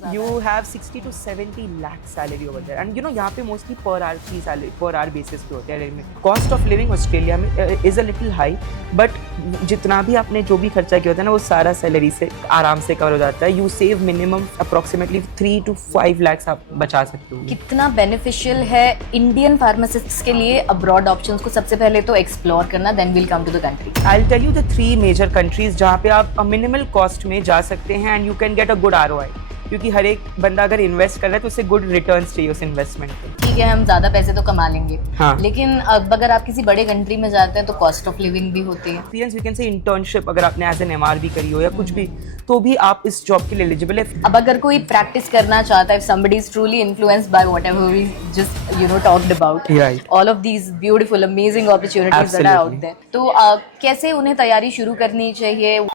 You have 60 to 70 lakh salary over there, and you know यहाँ पे mostly per hour की salary per hour basis पे होते हैं। Cost of living ऑस्ट्रेलिया में is a little high, but जितना भी आपने जो भी खर्चा किया होता है ना वो सारा सैलरी से आराम से कवर हो जाता है। You save minimum approximately 3 to 5 lakhs आप बचा सकते हो। कितना बेनिफिशियल है इंडियन फार्मासिस्ट्स के लिए अब्रॉड ऑप्शंस को सबसे पहले तो एक्सप्लोर करना, then will come to the country. I'll tell you the 3 major countries जहाँ पे आप मिनिमल कॉस्ट में जा सकते हैं and you can get a good ROI, क्योंकि हर एक बंदा अगर इन्वेस्ट कर रहा है तो उसे गुड रिटर्न्स चाहिए उस इन्वेस्टमेंट पे। ठीक है, हम ज्यादा पैसे तो कमा लेंगे, हाँ। लेकिन अब अगर आप किसी बड़े कंट्री में जाते हैं तो कॉस्ट ऑफ लिविंग भी होती है। Experience we can say internship अगर आपने एज एन एमआर भी करी हो या कुछ भी, तो भी आप इस जॉब के लिए एलिजिबल है। अब अगर कोई प्रैक्टिस करना चाहता है, if somebody is truly influenced by whatever we just talked about, Right. all of these beautiful amazing opportunities that are out there, तो कैसे उन्हें तैयारी शुरू करनी चाहिए?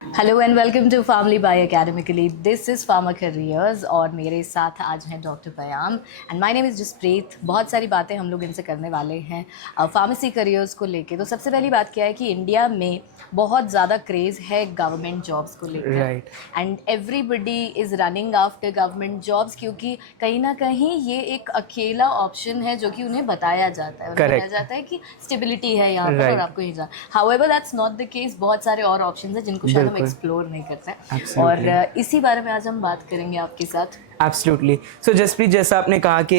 Hello and welcome to family by academically, this is pharma careers और मेरे साथ आज हैं doctor Payam and my name is Jaspreet. बहुत सारी बातें हम लोग इनसे करने वाले हैं फार्मेसी करियर्स को लेके। तो सबसे पहली बात क्या है कि इंडिया में बहुत ज़्यादा क्रेज़ है गवर्नमेंट जॉब्स को लेकर, and everybody is running after government jobs, क्योंकि कहीं ना कहीं ये एक अकेला ऑप्शन है जो कि उन्हें बताया जाता है। उन्हें बताया जाता है कि स्टेबिलिटी है यहाँ पर और आपको यहीं जाना। However that's not the case, बहुत सारे और ऑप्शन हैं जिनको शायद हम एक्सप्लोर नहीं करते हैं, और इसी बारे में आज हम बात करेंगे आपके साथ। Absolutely. So जसप्रीत, जैसा आपने कहा कि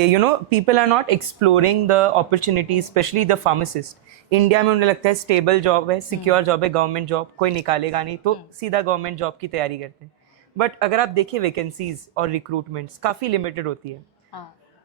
people are not exploring the opportunities, especially the pharmacist. India में उन्हें लगता है स्टेबल जॉब है, सिक्योर जॉब है, गवर्नमेंट जॉब कोई निकालेगा नहीं, तो सीधा गवर्नमेंट जॉब की तैयारी करते हैं। बट अगर आप देखिए वैकेंसीज और रिक्रूटमेंट्स काफ़ी लिमिटेड होती है।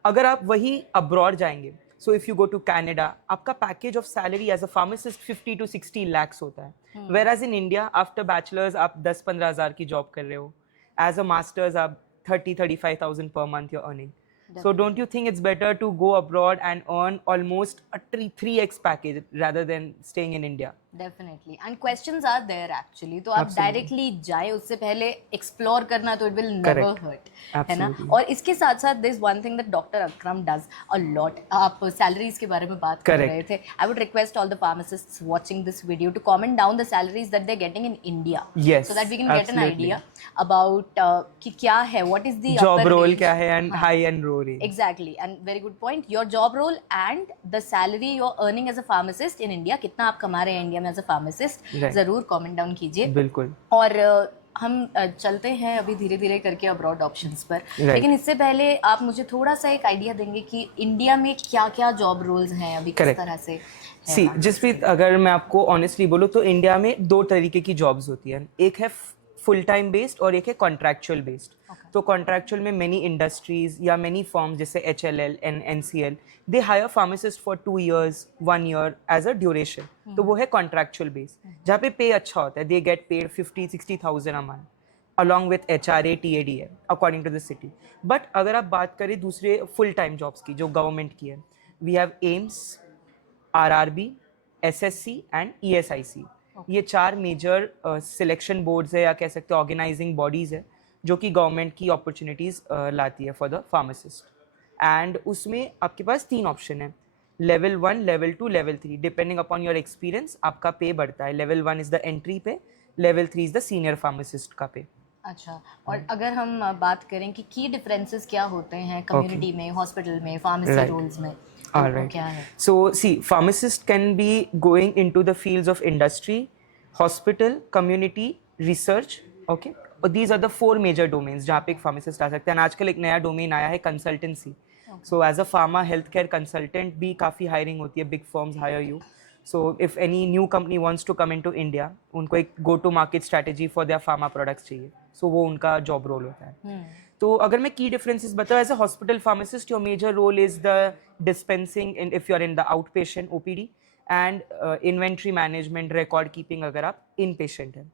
अगर आप वही अब्रॉड जाएंगे, so if you go to Canada, आपका package of salary as a pharmacist 50 to 60 lakhs होता है। Whereas in India after bachelors आप 10-15 हज़ार की जॉब कर रहे हो, एज अ मास्टर्स आप 30-35,000 per month you're earning. So don't you think it's better to go abroad and earn almost a 3x package rather than staying in India? Definitely, and questions are there actually, तो आप directly जाए उससे पहले explore करना, तो it will never hurt, है ना। और इसके साथ साथ this one thing that doctor Akram does a lot. आप सैलरीज के बारे में बात कर रहे थे। I would request all the pharmacists watching this video to comment down the salaries that they are getting in India, so that we can get an idea about कि क्या है, what is the job role क्या है and high and low range. Exactly, and very good point. Your job role and the salary you are earning as a pharmacist in India, कितना आप कमा रहे हैं इंडिया में एज अ फार्मासिस्ट, जरूर comment down कीजिए। बिल्कुल। और हम चलते हैं अभी धीरे धीरे करके अब्रॉड ऑप्शंस पर, लेकिन इससे पहले आप मुझे थोड़ा सा एक आइडिया देंगे कि इंडिया में क्या क्या जॉब रोल्स हैं अभी, किस तरह से? सी जसप्रीत, अगर मैं आपको ऑनेस्टली बोलूँ तो इंडिया में 2 तरीके की जॉब्स होती हैं। एक है फुल टाइम बेस्ड और एक है कॉन्ट्रैक्चुअल बेस्ड। तो कॉन्ट्रैक्चुअल में मेनी इंडस्ट्रीज या मेनी फर्म्स जैसे HLL and NCL, they hire pharmacist for 2 years 1 year as a duration, तो वो है कॉन्ट्रैक्चुअल बेस्ड, जहाँ पे पे अच्छा होता है। They get paid 50-60,000 a month along with HRA TADA according to the city. But अगर आप बात करें दूसरे फुल टाइम जॉब्स की जो गवर्नमेंट की है, we have AIIMS, RRB, SSC and ESIC। ये 4 मेजर सिलेक्शन बोर्ड्स है या कह सकते हैं ऑर्गेनाइजिंग बॉडीज़ है जो कि गवर्नमेंट की अपॉर्चुनिटीज़ लाती है फॉर द फार्मासिस्ट। एंड उसमें आपके पास 3 ऑप्शन है, level 1, level 2, level 3। Depending upon your experience आपका पे बढ़ता है। लेवल 1 इज़ द एंट्री पे, level 3 is the senior pharmacist का पे। अच्छा, और अगर हम बात करें कि की डिफरेंसेस क्या होते हैं कम्युनिटी में, हॉस्पिटल में, फार्मेसी रोल्स में, All right. क्या है? So, see, pharmacist can be going into the fields of industry, hospital, community, research, okay? But these are the 4 major domains जहाँ पे एक pharmacist आ सकते हैं। आजकल एक नया domain आया है consultancy. So, as a pharma healthcare consultant भी काफ़ी hiring होती है, big firms hire you. So, if any new company wants to come into India, उनको एक go to market strategy for their pharma products चाहिए, so वो उनका job role होता है। तो अगर मैं की डिफरेंसेस बताऊँ, as a hospital pharmacist your major role is the dispensing in if you are in the out patient OPD and inventory management, record keeping अगर आप इन पेशेंट हैं।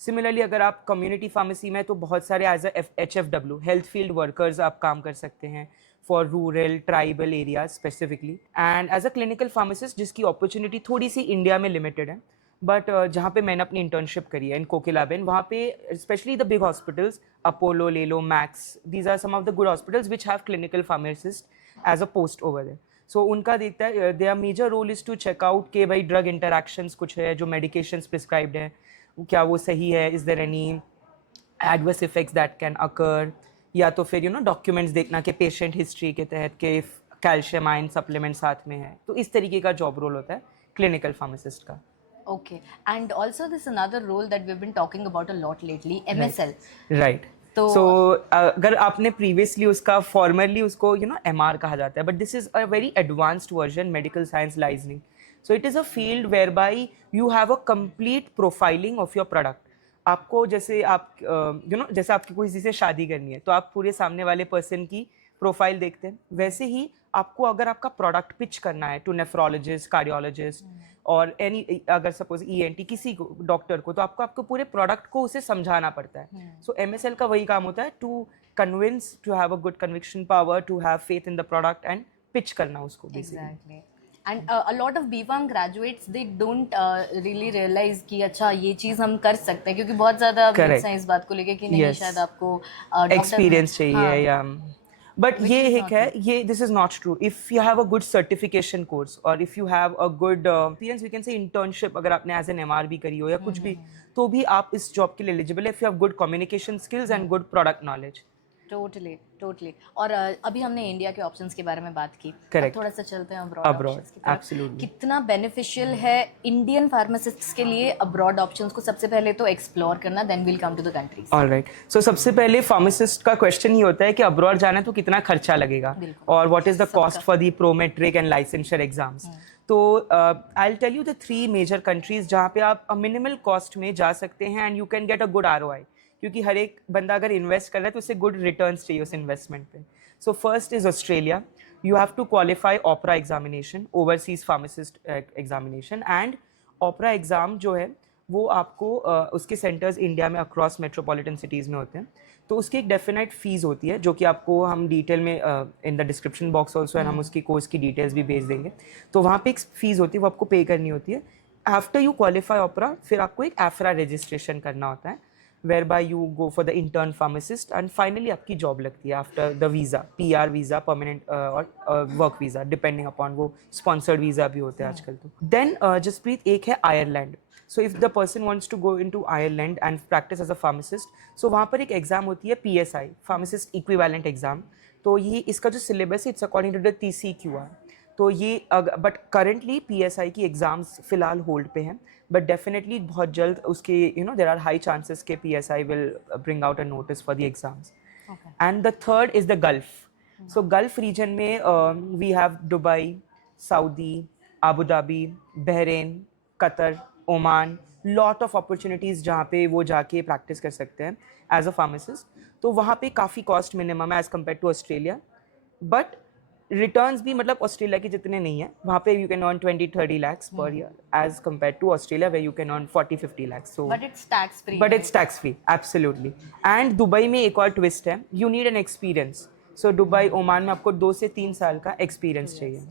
सिमिलरली अगर आप कम्युनिटी फार्मेसी में, तो बहुत सारे as a HFW health field workers आप काम कर सकते हैं for rural tribal areas specifically. And as a clinical pharmacist जिसकी अपॉर्चुनिटी थोड़ी सी इंडिया में लिमिटेड है, बट जहाँ पे मैंने अपनी इंटर्नशिप करी है इन कोकिलाबेन, वहाँ पे specially the big hospitals, Apollo ले लो, Max, these are some of the good hospitals which have clinical pharmacist as a post over there. So उनका देखता है their major role is to check out के भाई ड्रग इंटरैक्शंस कुछ है, जो मेडिकेशंस प्रिस्क्राइब्ड है क्या वो सही है, is there any adverse effects that can occur, या तो फिर डॉक्यूमेंट्स देखना कि पेशेंट हिस्ट्री के तहत के कैल्शियम आयन सप्लीमेंट साथ में है। तो इस तरीके का जॉब रोल होता है क्लिनिकल फार्मासिस्ट का। Okay, and also this another role that we've been talking about a lot lately, MSL. Right. तो सो अगर आपने प्रीवियसली उसका फॉर्मरली उसको MR कहा जाता है, but this is a very advanced version, medical science liaisoning. So it is a field whereby you have a complete profiling of your product. आपको जैसे आप जैसे आपकी कोई किसी से शादी करनी है तो आप पूरे सामने वाले पर्सन की प्रोफाइल देखते हैं, वैसे ही आपको अगर आपका प्रोडक्ट पिच करना है टू नेफ्रोलॉजिस्ट, कार्डियोलॉजिस्ट और एनी अगर सपोज ENT किसी को डॉक्टर को, तो आपको पूरे प्रोडक्ट को उसे समझाना पड़ता है। सो MSL का वही काम होता है, to convince, to have a good conviction power, to have faith in the product and pitch करना उसको बेसिकली। Exactly. And a lot of B.Pharm graduates they don't really realize कि अच्छा ये चीज़ हम कर सकते हैं, क्योंकि बहुत ज़्यादा myths हैं इस बात को लेके कि नहीं Yes. शायद आपको doctor एक्सपीरियंस चाहिए हाँ, या बट Which ये is एक not है, ये this is not true. If you have a good certification course और if you have a good experience, we can say internship, अगर आपने एज एन MR भी करी हो या कुछ भी, तो भी आप इस जॉब के लिए एलिजिबल है if you have good communication skills and good product knowledge. Totally. और अभी हमने इंडिया के ऑप्शंस के बारे में बात की। Correct. अब थोड़ा सा चलते हैं Abroad, ऑप्शंस की तरफ। absolutely. कितना बेनिफिशियल है इंडियन फार्मासिस्ट्स के लिए अब्रॉड ऑप्शंस को सबसे पहले तो एक्सप्लोर करना, then will come to the countries. Alright, so सबसे पहले फार्मासिस्ट का क्वेश्चन ही होता है कि अब्रॉड जाना है तो कितना खर्चा लगेगा और what is the cost for the prometric and licensure exams. तो I will tell you the 3 major countries जहाँ पे आप मिनिमल कॉस्ट में जा सकते हैं and you can get a good ROI, क्योंकि हर एक बंदा अगर इन्वेस्ट कर रहा है तो उसे गुड रिटर्न्स चाहिए उस इन्वेस्टमेंट पे। So first is Australia. You have to qualify OPRA examination, overseas pharmacist examination, and OPRA exam जो है वो आपको उसके सेंटर्स इंडिया में अक्रॉस मेट्रोपॉलिटन सिटीज़ में होते हैं। तो उसकी एक डेफिनेट फीस होती है जो कि आपको हम डिटेल में in the description box also, and हम उसकी कोर्स की डिटेल्स भी भेज देंगे। तो वहाँ पे एक फीस होती है, वो आपको पे करनी होती है। आफ्टर यू क्वालिफाई OPRA, फिर आपको एक AFRA रजिस्ट्रेशन करना होता है, whereby you go for the intern pharmacist, and finally आपकी जॉब लगती है after the visa, PR visa, permanent और वर्क वीज़ा, डिपेंडिंग अपॉन वो स्पॉन्सर्ड वीज़ा भी होते हैं आजकल। तो देन जसप्रीत एक है Ireland. So if the person wants to go into Ireland and practice as a pharmacist, so वहाँ पर एक एग्जाम होती है PSI, फार्मासिस्ट इक्विवेलेंट एग्जाम। तो ये इसका जो सिलेबस है it's according to the TCQR। तो ये बट करंटली PSI की एग्ज़ाम्स फिलहाल होल्ड पे हैं, बट डेफिनेटली बहुत जल्द उसके देर आर हाई चांसेस के PSI will bring out a notice for the exams. And the third is the gulf. So gulf region में we have Dubai, Saudi, Abu Dhabi, Bahrain, Qatar, Oman, lot of opportunities जहाँ पे वो जाके practice कर सकते हैं as a pharmacist. तो वहाँ पे काफ़ी कॉस्ट मिनिमम है as compare to Australia, but returns भी मतलब ऑस्ट्रेलिया के जितने नहीं है। वहाँ पे you can earn 20-30 lakhs per year as compare to Australia way you can earn 40-50 lakhs। So but it's tax free. But it's tax free, absolutely. And Dubai में एक और ट्विस्ट है, you need an experience. So Dubai, Oman में आपको 2 से 3 साल का experience चाहिए।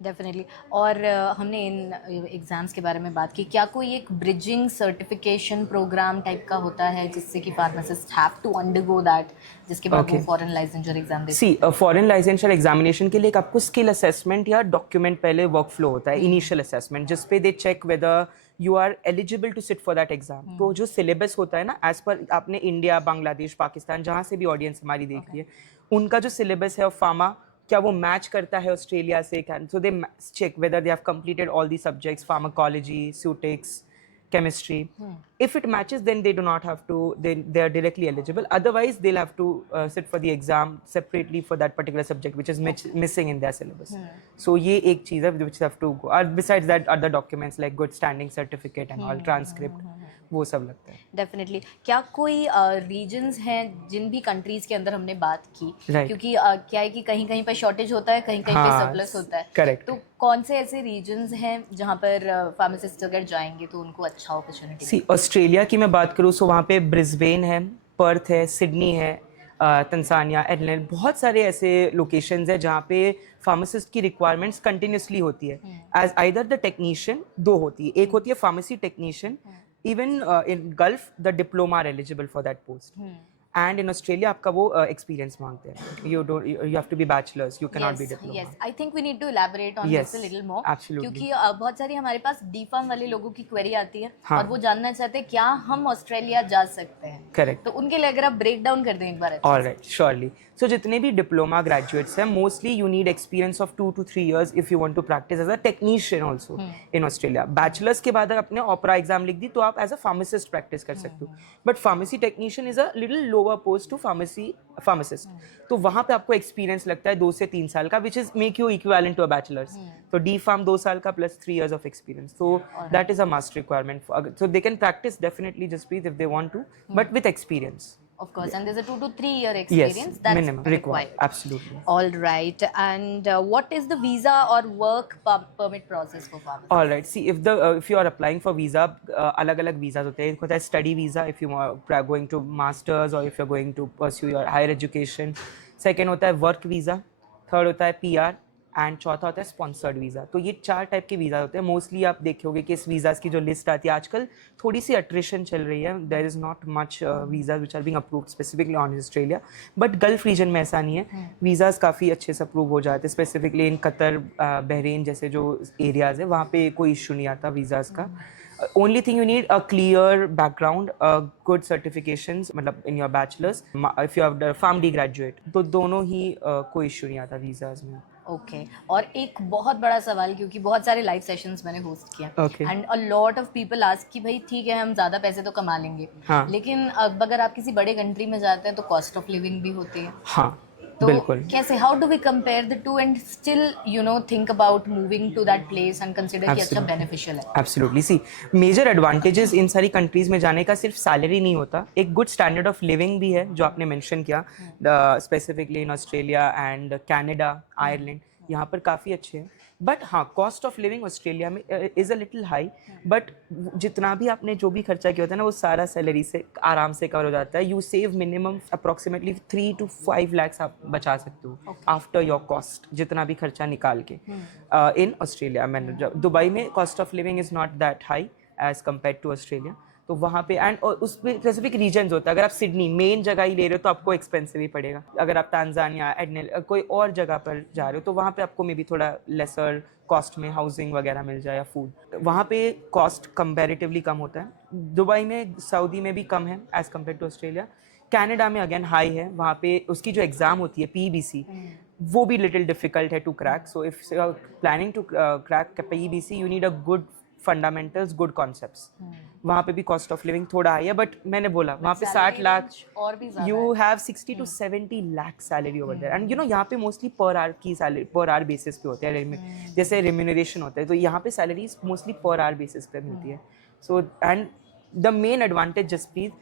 डेफिनेटली। और हमने इन एग्ज़ाम्स के बारे में बात की, क्या कोई एक ब्रिजिंग सर्टिफिकेशन प्रोग्राम टाइप का होता है जिससे कि pharmacist have to undergo that, जिसके बाद वो फॉरेन लाइसेंसर एग्जाम देते हैं? सी फॉरेन लाइसेंसर एग्जामिनेशन के लिए एक आपको स्किल असेसमेंट या डॉक्यूमेंट पहले वर्क फ्लो होता है, इनिशियल असेसमेंट, जिस पे they check whether you are eligible to sit for that exam. तो जो सिलेबस होता है ना, एज पर आपने इंडिया, बांग्लादेश, पाकिस्तान, जहाँ से भी ऑडियंस हमारी देख रही है, उनका जो सिलेबस है फार्मा, क्या वो मैच करता है ऑस्ट्रेलिया से? So they check whether they have completed all the subjects, pharmacology, ceutics, chemistry. If it matches, then they do not have to, they are directly eligible. Otherwise, they'll have to sit for the exam separately for that particular subject which is missing in their syllabus. So ये एक चीज़ है which have to go. Besides that, other documents like good standing certificate and all, transcript, वो सब लगता है। Definitely. क्या कोई regions हैं जिन भी कंट्रीज़ के अंदर हमने बात की, Right. क्योंकि क्या है कि कहीं कहीं पर शॉर्टेज होता है, कहीं कहीं पे हाँ, सरप्लस होता है। correct. तो कौन से ऐसे रीजन्स हैं जहाँ पर फार्मासिस्ट अगर जाएंगे तो उनको अच्छा अपॉर्चुनिटी? सी ऑस्ट्रेलिया की मैं बात करूँ तो वहाँ पे ब्रिस्बेन है, पर्थ है, सिडनी है, तंजानिया, एडलेड, बहुत सारे ऐसे लोकेशंस हैं जहाँ पे फार्मासिस्ट की रिक्वायरमेंट्स कंटिन्यूसली होती है। एज आइदर द टेक्नीशियन, 2 होती है, एक होती है pharmacy technician, even in Gulf the diploma are eligible for that post, and in Australia आपका वो एक्सपीरियंस मांगते हैं. You have to be bachelors, you cannot be diploma. Yes, I think we need to elaborate on Yes, this a little more. absolutely. क्योंकि बहुत सारी हमारे पास D-Pharm वाले लोगों की क्वेरी आती है हाँ. और वो जानना चाहते हैं क्या हम ऑस्ट्रेलिया जा सकते हैं. Correct. तो उनके लिए अगर आप ब्रेक डाउन कर दें एक बार. All right, surely. So जितने भी डिप्लोमा ग्रेजुएट्स हैं, mostly you need experience of 2 to 3 years if you want to practice as a technician also in Australia. Bachelors के बाद अगर आपने ऑपरा एग्जाम लिख दी तो आप एज अ फार्मासिस्ट प्रैक्टिस कर सकते हो. But pharmacy technician is a little lower post to pharmacist. तो वहाँ पे आपको एक्सपीरियंस लगता है 2 से 3 साल का, which is make you equivalent to a bachelors. तो डी फार्म 2 साल का plus 3 years of experience. So that is a must requirement. So they can practice definitely Jasprit if they want to, but with experience. Of course, and there's a 2 to 3 year experience. Yes, that's minimum required. Absolutely. All right, and what is the visa or work permit process for pharmacy? All right. See, if you are applying for visa, अलग-अलग visas होते हैं. एक होता है study visa if you are going to masters or if you're going to pursue your higher education. Second होता है work visa. Third होता है PR. एंड चौथा होता है स्पॉन्सर्ड वीज़ा. तो ये 4 टाइप के वीज़ा होते हैं. मोस्टली आप देखोगे कि इस वीज़ाज़ की जो लिस्ट आती है आजकल थोड़ी सी अट्रिशन चल रही है. There is not much visas which are being approved specifically on Australia. But Gulf region में ऐसा नहीं है. वीज़ाज़ काफ़ी अच्छे से अप्रूव हो जाते हैं. स्पेसिफिकली इन कतर, बहरीन जैसे जो एरियाज़ है वहाँ पे कोई इशू नहीं आता वीज़ाज़ का. Only thing you need a clear background, good certifications, मतलब in your bachelor's. If you have the PharmD graduate, तो दोनों ही कोई इशू नहीं आता वीज़ाज़ में. ओके और एक बहुत बड़ा सवाल, क्योंकि बहुत सारे लाइव सेशंस मैंने होस्ट किया and a lot of people ask कि भाई ठीक है हम ज़्यादा पैसे तो कमा लेंगे, हाँ. लेकिन अब अगर आप किसी बड़े कंट्री में जाते हैं तो कॉस्ट ऑफ लिविंग भी होती है. हाँ तो बिल्कुल. कैसे, how do we compare the two and still you know think about moving to that place and consider कि अच्छा बेनिफिशियल है. Absolutely. See, major advantages in सारी कंट्रीज में जाने का सिर्फ सैलरी नहीं होता, एक गुड स्टैंडर्ड ऑफ लिविंग भी है जो आपने मेंशन किया. Specifically in Australia and Canada, Ireland यहाँ पर काफ़ी अच्छे हैं. बट हाँ, कॉस्ट ऑफ लिविंग ऑस्ट्रेलिया में is a little high. But जितना भी आपने जो भी खर्चा किया होता है ना वो सारा सैलरी से आराम से कवर हो जाता है. You save minimum approximately 3 to 5 lakhs आप बचा सकते हो आफ्टर योर कॉस्ट, जितना भी खर्चा निकाल के. इन ऑस्ट्रेलिया मैंने दुबई में cost of living is not that high as compare to Australia. तो वहाँ पे एंड उसमें स्पेसिफिक रीजन्स होता है. अगर आप सिडनी मेन जगह ही ले रहे हो तो आपको एक्सपेंसिव ही पड़ेगा. अगर आप तांजानिया, एडनेल, कोई और जगह पर जा रहे हो तो वहाँ पे आपको मे बी थोड़ा लेसर कॉस्ट में हाउसिंग वगैरह मिल जाए या फूड. वहाँ पे कॉस्ट कंपैरेटिवली कम होता है. दुबई में, सऊदी में भी कम है as compare to Australia. Canada में अगेन हाई है. वहाँ पे उसकी जो एग्ज़ाम होती है PBC, वो भी लिटिल डिफिकल्ट है to crack. So if you are planning to crack PBC you need a good fundamentals, good concepts. वहाँ पे भी कॉस्ट ऑफ लिविंग थोड़ा हाई है. बट मैंने बोला वहाँ पे 60 लाख और भी you have 60 to 70 lakh salary over there. And you know यहाँ पे मोस्टली पर आवर की सैलरी, पर आवर बेसिस पे होते हैं. जैसे रेम्यूनरेशन होता है तो यहाँ पे salaries mostly per hour basis पे मिलती है. So and the main advantage Jaspreet,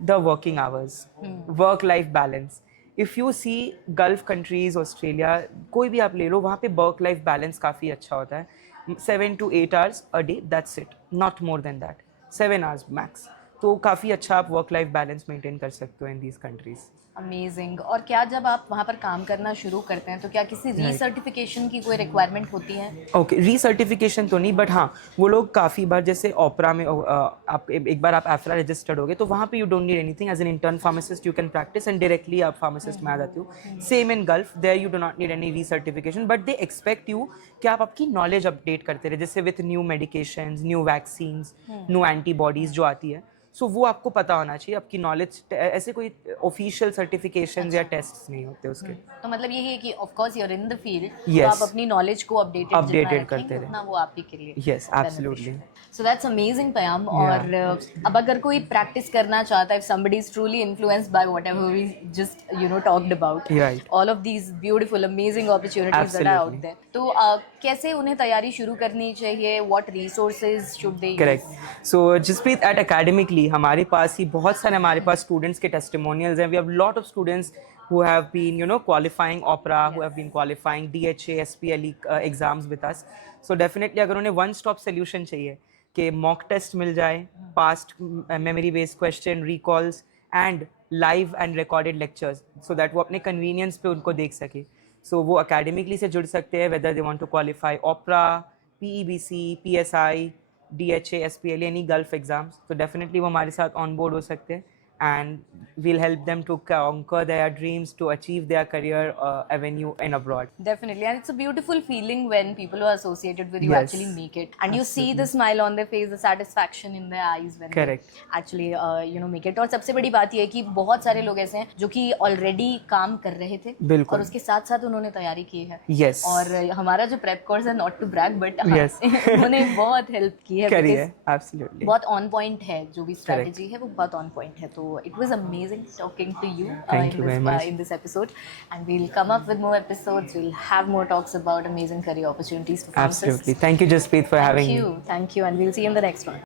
the working hours, work life balance. If you see Gulf countries, Australia, कोई भी आप ले लो, वहाँ पे वर्क लाइफ बैलेंस काफ़ी अच्छा होता है. 7 to 8 hours a day, that's it, not more than that. 7 hours max. तो काफ़ी अच्छा आप वर्क लाइफ बैलेंस मेंटेन कर सकते हो इन दीज कंट्रीज. अमेजिंग. और क्या जब आप वहाँ पर काम करना शुरू करते हैं तो क्या किसी रीसर्टिफिकेशन की कोई रिक्वायरमेंट होती है? ओके, रीसर्टिफिकेशन तो नहीं, बट हाँ वो लोग काफ़ी बार, जैसे ओपरा में आप एक बार आप एफ्रा रजिस्टर्ड हो गए तो वहाँ पे you don't need anything. As an intern pharmacist you can practice and directly आप फार्मासिस्ट में आ जाते हो. Same in gulf, there you do not need any recertification, but they expect you कि आप आपकी नॉलेज अपडेट करते रहे. जैसे with new medications, new vaccines, new antibodies जो आती है, सो वो आपको पता होना चाहिए. आपकी नॉलेज, ऐसे कोई ऑफिशियल सर्टिफिकेशंस या टेस्ट्स नहीं होते उसके. तो मतलब यही है कि of course you are in the field, तो Yes. आप अपनी नॉलेज को अपडेटेड करते रहे. उतना वो आप ही के लिए. Yes, absolutely. So that's amazing Payam. और अब अगर कोई प्रैक्टिस करना चाहता है, if somebody is truly influenced by whatever we just you know talked about, Right. All of these beautiful amazing opportunities that are out there, तो कैसे उन्हें तैयारी शुरू करनी चाहिए? What resources should they use? Correct. So Jaspreet, at academically हमारे पास ही बहुत सारे हमारे पास स्टूडेंट्स के टेस्टिमोनियल्स हैं. We have lot of students who have been, you know, qualifying OPRA, who have been qualifying DHA, SPLE exams with us. So definitely अगर उन्हें one stop solution चाहिए कि mock test मिल जाए, past memory based question, recalls and live and recorded lectures, so that वो अपने convenience पे उनको देख सके. So वो academically से जुड़ सकते हैं, whether they want to qualify OPRA, PEBC, PSI, DHA, SPLE, any Gulf exams. तो definitely वो हमारे साथ on board हो सकते हैं. and we'll help them to conquer their dreams, to achieve their career avenue in abroad. Definitely, and it's a beautiful feeling when people who are associated with you Yes. actually make it, and you see the smile on their face, the satisfaction in their eyes when Correct. they actually make it. और सबसे बड़ी बात ये है कि बहुत सारे लोग ऐसे हैं जो कि ऑलरेडी काम कर रहे थे बिल्कुल। और उसके साथ साथ उन्होंने तैयारी की है। Yes. और हमारा जो प्रेप कोर्स है, not to brag but Yes. उन्होंने बहुत हेल्प की है करिए, because absolutely. बहुत ऑन पॉइंट है, जो भी स्ट्रेटजी है वो बहुत ऑन पॉइंट है। तो it was amazing talking to you Thank you very much. in this episode, and we'll come up with more episodes. We'll have more talks about amazing career opportunities for pharmacists. Absolutely. Thank you, Jasprit, for having me. Thank you, and we'll see you in the next one.